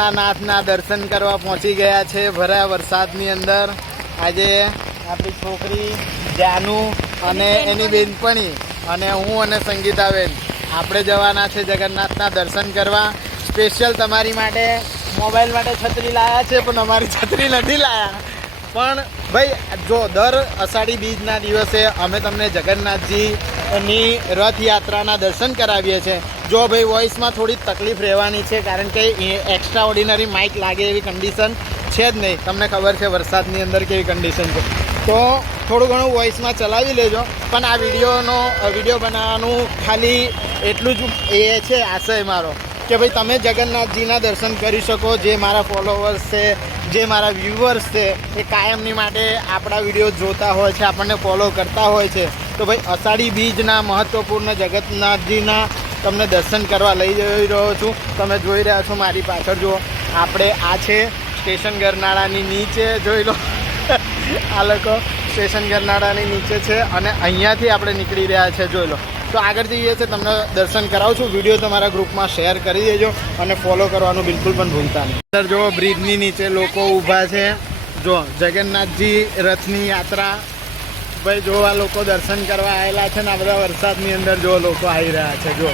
જગન્નાથના નાથના દર્શન કરવા પહોંચી ગયા છે ભર્યા વરસાદની અંદર. આજે આપણી છોકરી જાનુ અને એની બેનપણી અને હું અને સંગીતાબેન આપણે જવાના છે જગન્નાથના દર્શન કરવા. સ્પેશિયલ તમારી માટે મોબાઈલ માટે છત્રી લાવ્યા છે, પણ અમારી છત્રી નથી લાવ્યા. પણ ભાઈ જો દર અષાઢી બીજના દિવસે અમે તમને જગન્નાથજીની રથયાત્રાના દર્શન કરાવીએ છીએ. જો ભાઈ વોઇસમાં થોડી તકલીફ રહેવાની છે, કારણ કે એક્સ્ટ્રા ઓર્ડિનરી માઇક લાગે એવી કન્ડિશન છે જ નહીં. તમને ખબર છે વરસાદની અંદર કેવી કન્ડિશન છે, તો થોડું ઘણું વોઇસમાં ચલાવી લેજો. પણ આ વિડીયો બનાવવાનું ખાલી એટલું જ એ છે આશય મારો કે ભાઈ તમે જગન્નાથજીના દર્શન કરી શકો. જે મારા ફોલોવર્સ છે, જે મારા વ્યૂવર્સ છે, એ કાયમની માટે આપણા વિડીયો જોતા હોય છે, આપણને ફોલો કરતા હોય છે. તો ભાઈ અષાઢી બીજના મહત્ત્વપૂર્ણ જગન્નાથજીના તમને દર્શન કરવા લઈ જઈ રહ્યો છું. તમે જોઈ રહ્યા છો મારી પાછળ, જુઓ આપણે આ છે સ્ટેશન ગરનાળાની નીચે, જોઈ લો આ લોકો સ્ટેશન ગરનાળાની નીચે છે અને અહીંયાથી આપણે નીકળી રહ્યા છે, જોઈ લો. તો આગળ જઈએ છીએ, તમને દર્શન કરાવું છું. વિડીયો તમારા ગ્રુપમાં શેર કરી દેજો અને ફોલો કરવાનું બિલકુલ પણ ભૂલતા નહીં. સર જો બ્રિજની નીચે લોકો ઊભા છે, જો જગન્નાથજી રથની યાત્રા. ભાઈ જો આ લોકો દર્શન કરવા આવેલા છે ને આ બધા વરસાદની અંદર જો લોકો આવી રહ્યા છે, જો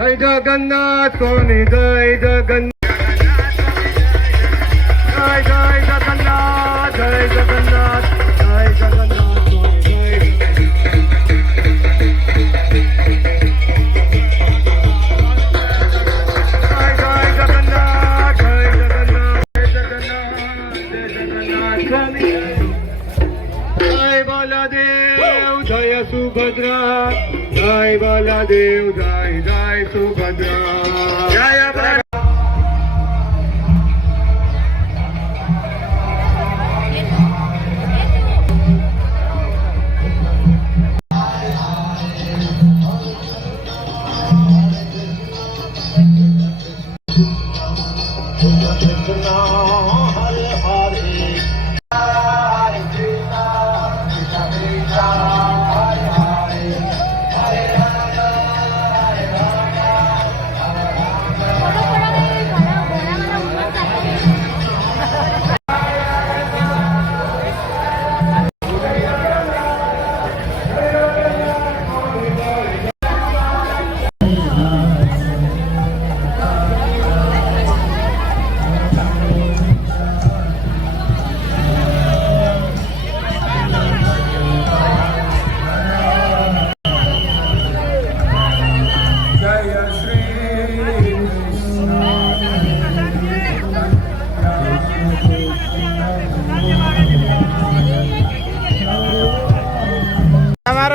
જય જગન્નાથ સ્વામી, જય જગન્નાથ, જય જગન્નાથ, જય જગન્નાથ, જય જગન્નાથ, સુભદ્રા, જય બલદેવ, જય જય સુભદ્રા, જય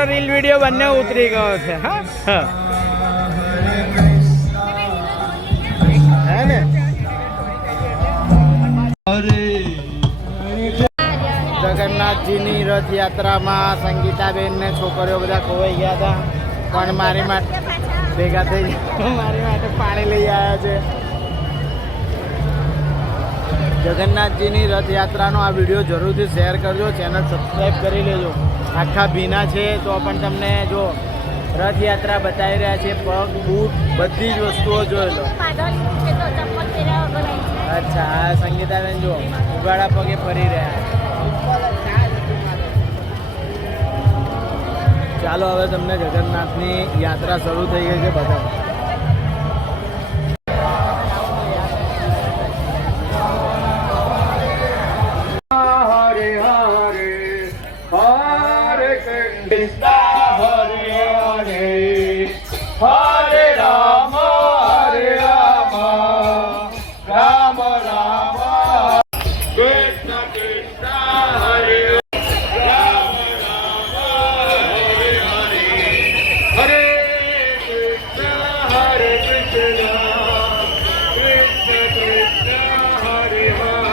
રીલ વિડીયો બંને ઉતરી ગયો છે. હા હે ને. અરે જગન્નાથજીની રથયાત્રામાં સંગીતાબેન ને છોકરીઓ બધા ખોવાઈ ગયા હતા, પણ મારી માટે ભેગા થઈ મારી માટે પાણી લઈ આવ્યા છે. જગન્નાથજીની રથયાત્રાનો આ વિડીયો જરૂરથી શેર કરજો, ચેનલ સબસ્ક્રાઈબ કરી લેજો. આખા ભીના છે તો પણ તમને જો રથયાત્રા બતાવી રહ્યા છે, પગ બૂટ બધી જ વસ્તુઓ જોઈ લો. અચ્છા, આ સંગીતાબેન જો ઉગાડા પગે ફરી રહ્યા. ચાલો હવે તમને જગન્નાથની યાત્રા શરૂ થઈ ગઈ છે બધા. હરે હરે હરે કૃષ્ણ હરે હરે હરે રામ રામ રામ કૃષ્ણ કૃષ્ણ હરે રામ રામ હરે હરે હરે કૃષ્ણ હરે કૃષ્ણ કૃષ્ણ કૃષ્ણ હરે હરે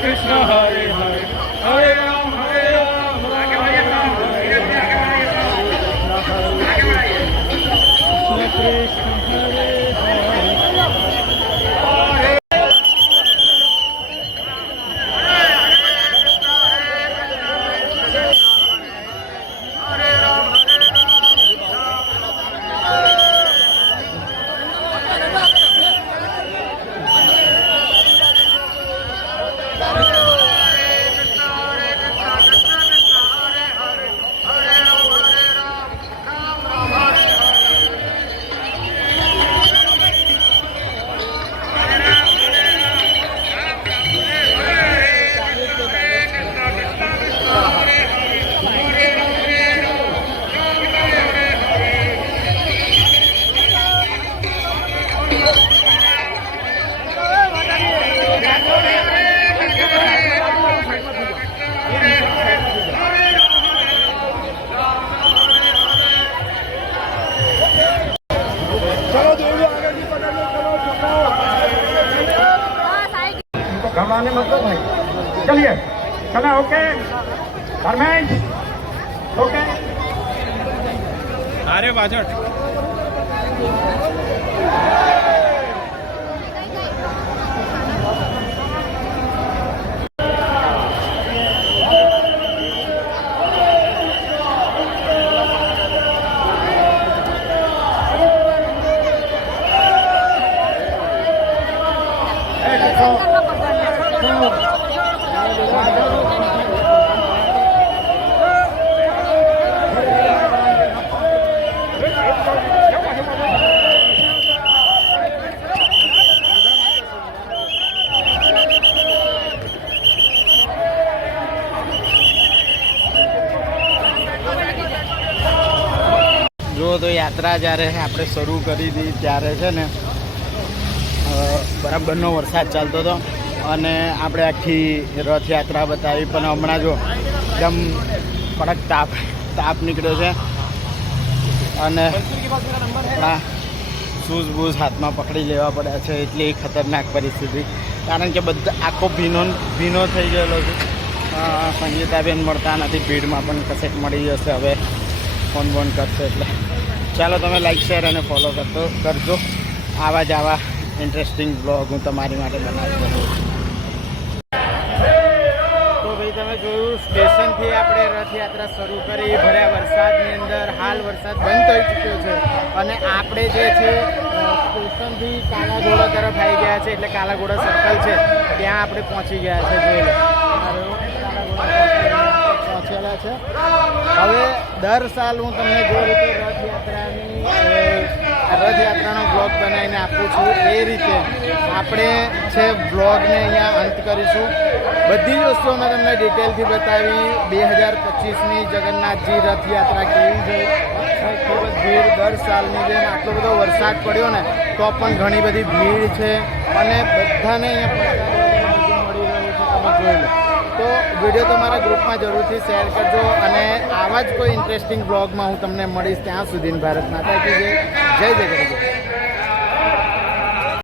Krishna Hare Hare Hare Ram घबराने मत लो भाई, चलिए चला. Okay Dharmesh, okay. अरे बाजट જો તો યાત્રા જ્યારે આપણે શરૂ કરી હતી ત્યારે છે ને બરાબરનો વરસાદ ચાલતો હતો અને આપણે આખી રથયાત્રા બતાવી, પણ હમણાં જો એકદમ કડક તાપ નીકળ્યો છે અને આપણા શૂઝ બૂઝ હાથમાં પકડી લેવા પડ્યા છે, એટલી ખતરનાક પરિસ્થિતિ. કારણ કે બધા આખો ભીનો થઈ ગયેલો છે. સંગીતાબેન મળતા નથી, ભીડમાં પણ કશેક મળી જશે હવે, ફોન બોન કરશે એટલે. ચાલો તમે લાઈક શેર અને ફોલો કરજો. આવા જ આવા ઇન્ટરેસ્ટિંગ બ્લોગ હું તમારી માટે બનાવતો રહું. તો ભાઈ તમે જોયું, સ્ટેશનથી આપણે રથયાત્રા શરૂ કરી ભર્યા વરસાદની અંદર. હાલ વરસાદ બંધ થઈ ચૂક્યો છે અને આપણે જે છે સ્ટેશનથી કાલાઘોડા તરફ આવી ગયા છે, એટલે કાલાઘોડા સર્કલ છે ત્યાં આપણે પહોંચી ગયા છે. જોઈ લો, પહોંચેલા છે. હવે દર સાલ હું તમને જે રીતે રથયાત્રાનો બ્લોગ બનાવીને આપું છું એ રીતે આપણે છે બ્લોગને અહીંયા અંત કરીશું. બધી જ વસ્તુઓ મેં તમને ડિટેલથી બતાવી. 2025ની જગન્નાથજી રથયાત્રા કેવી છે, ખૂબ જ ભીડ, દર સાલની જેમ આટલો બધો વરસાદ પડ્યો ને તો પણ ઘણી બધી ભીડ છે અને બધાને અહીંયા મળી રહ્યું છે, તમે જોઈ લો. તો વિડીયો તમારા ગ્રુપમાં જરૂરથી શેર કરજો અને આવા જ કોઈ ઇન્ટરેસ્ટિંગ બ્લોગમાં હું તમને મળીશ. ત્યાં સુધી ભારત માતા કી જય. જય જય ગણેશ.